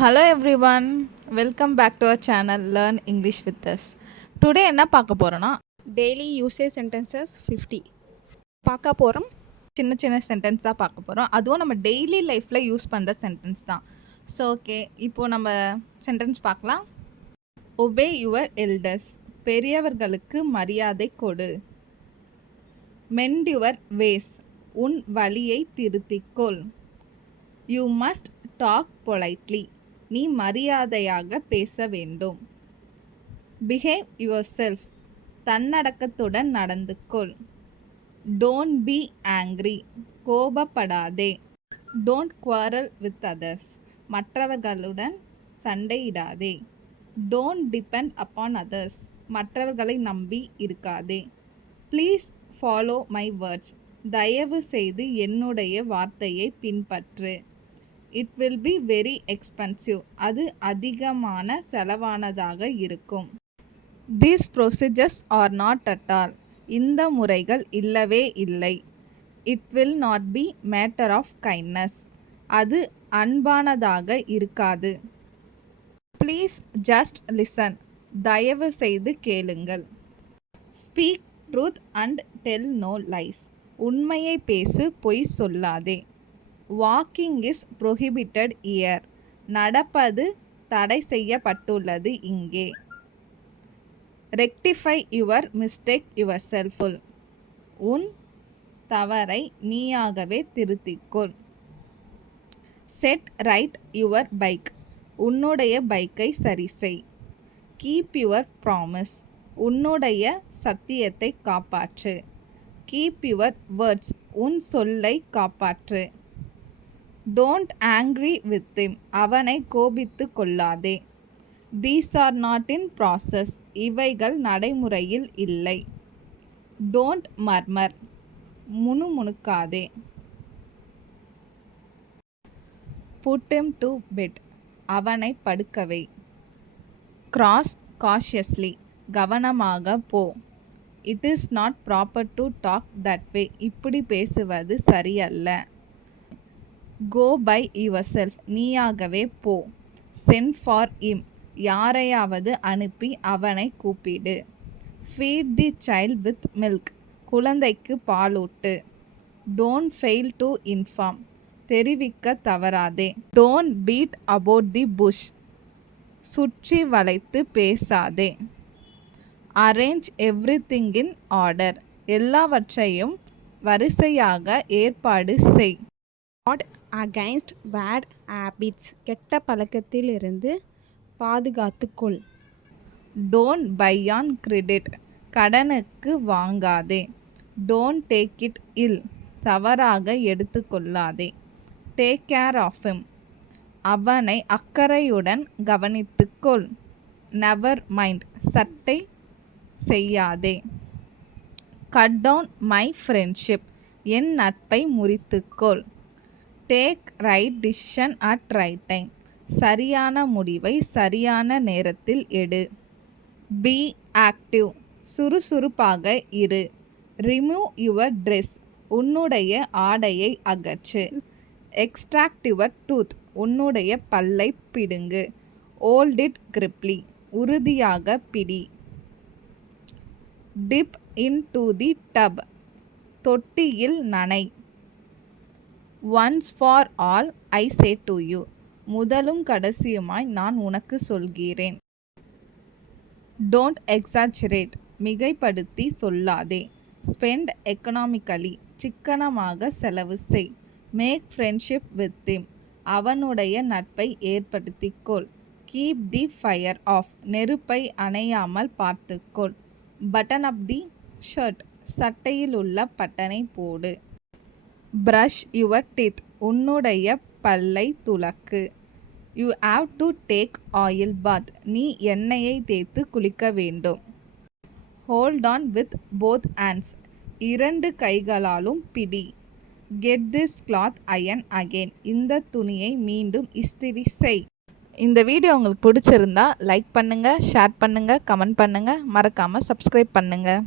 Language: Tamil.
Hello everyone, welcome back to our channel Learn English with us. Today என்ன பார்க்க போறோம்னா டெய்லி யூசேஜ் சென்டென்சஸ் 50 பார்க்க போகிறோம். சின்ன சின்ன சென்டென்ஸ் தான் பார்க்க போகிறோம். அதுவும் நம்ம டெய்லி லைஃப்பில் யூஸ் பண்ணுற சென்டென்ஸ் தான். ஸோ ஓகே, இப்போது நம்ம சென்டென்ஸ் பார்க்கலாம். ஒபே யுவர் எல்டர்ஸ், பெரியவர்களுக்கு மரியாதை கொடு. மெண்ட் யுவர் வேஸ், உன் வழியை திருத்திக்கொள். யூ மஸ்ட் டாக் பொலைட்லி, நீ மரியாதையாக பேச வேண்டும். பிஹேவ் யுவர் செல்ஃப், தன்னடக்கத்துடன் நடந்து கொள். டோன்ட் பி ஆங்க்ரி, கோபப்படாதே. டோன்ட் குவாரல் வித் அதர்ஸ், மற்றவர்களுடன் சண்டையிடாதே. டோன்ட் டிபெண்ட் அப்பான் அதர்ஸ், மற்றவர்களை நம்பி இருக்காதே. ப்ளீஸ் ஃபாலோ மை வேர்ட்ஸ், தயவு செய்து என்னுடைய வார்த்தையை பின்பற்று. It will be very expensive, அது அதிகமான செலவானதாக இருக்கும். These procedures are not at all, இந்த முறைகள் இல்லவே இல்லை. It will not be matter of kindness, அது அன்பானதாக இருக்காது. ப்ளீஸ் ஜஸ்ட் லிசன், தயவு செய்து கேளுங்கள். Speak truth and tell no lies, உண்மையை பேசு, பொய் சொல்லாதே. வாக்கிங் இஸ் ப்ரொஹிபிட்டட் இயர், நடப்பது தடை செய்யப்பட்டுள்ளது இங்கே. Rectify your mistake your self, உன் தவறை நீயாகவே திருத்திக்கொள். செட் ரைட் யுவர் பைக், உன்னுடைய பைக்கை சரி செய். கீப் யுவர் ப்ராமிஸ், உன்னுடைய சத்தியத்தை காப்பாற்று. கீப் யுவர் வேர்ட்ஸ், உன் சொல்லை காப்பாற்று. டோன்ட் ஆங்க்ரி வித் him, அவனை கோபித்து கொள்ளாதே. These are not in process, இவைகள் நடைமுறையில் இல்லை. டோன்ட் மர்மர், முணுமுணுக்காதே. புட் him டு பெட், அவனை படுக்கவை. கிராஸ் காஷியஸ்லி, கவனமாக போ. It is not proper to talk that way, இப்படி பேசுவது சரியல்ல. கோ பை யுவர் செல்ஃப், நீயாகவே போ. சென்ட் ஃபார் இம், யாரையாவது அனுப்பி அவனை கூப்பிடு. Feed the child with milk, குழந்தைக்கு பாலூட்டு. டோன்ட் ஃபெயில் டு இன்ஃபார்ம், தெரிவிக்க தவறாதே. Don't beat about the bush, சுற்றி வளைத்து பேசாதே. அரேஞ்ச் எவ்ரிதிங் இன் ஆர்டர், எல்லாவற்றையும் வரிசையாக ஏற்பாடு செய். வார்ட் அகைன்ஸ்ட் பேட் ஹேபிட்ஸ், கெட்ட பழக்கத்திலிருந்து பாதுகாத்துக்கொள். டோன்ட் பை ஆன் கிரெடிட், கடனுக்கு வாங்காதே. டோன்ட் டேக் இட் இல், தவறாக எடுத்துக்கொள்ளாதே. டேக் கேர் ஆஃப் him, அவனை அக்கறையுடன் கவனித்துக்கொள். நெவர் மைண்ட், சட்டை செய்யாதே. கட் டவுன் மை ஃப்ரெண்ட்ஷிப், என் நட்பை முறித்துக்கொள். Take right decision at right time, சரியான முடிவை சரியான நேரத்தில் எடு. பி ஆக்டிவ், சுறுசுறுப்பாக இரு. ரிமூவ் யுவர் ட்ரெஸ், உன்னுடைய ஆடையை அகற்று. எக்ஸ்ட்ராக்ட் யுவர் டூத், உன்னுடைய பல்லை பிடுங்கு. ஹோல்ட் இட் கிரிப்லி, உறுதியாக பிடி. Dip in to the tub, தொட்டியில் நனை. Once for all I say to you, முதலும் கடைசியுமாய் நான் உனக்கு சொல்கிறேன். டோன்ட் எக்ஸாஜரேட், மிகைப்படுத்தி சொல்லாதே. ஸ்பெண்ட் எக்கனாமிக்கலி, சிக்கனமாக செலவு செய். மேக் ஃப்ரெண்ட்ஷிப் வித் him, அவனுடைய நட்பை ஏற்படுத்திக்கொள். கீப் தி ஃபயர் ஆஃப், நெருப்பை அணையாமல் பார்த்துக்கொள். பட்டன் அப் தி ஷர்ட், சட்டையில் உள்ள பட்டனை போடு. பிரஷ் யுவர் டீத், உன்னுடைய பல்லை துலக்கு. You have to take oil bath, நீ எண்ணெயை தேய்த்து குளிக்க வேண்டும். Hold on with both hands, இரண்டு கைகளாலும் பிடி. Get this cloth iron again, இந்த துணியை மீண்டும் இஸ்திரி செய். இந்த வீடியோ உங்களுக்கு பிடிச்சிருந்தா லைக் பண்ணுங்கள், ஷேர் பண்ணுங்கள், கமெண்ட் பண்ணுங்கள், மறக்காமல் சப்ஸ்கிரைப் பண்ணுங்கள்.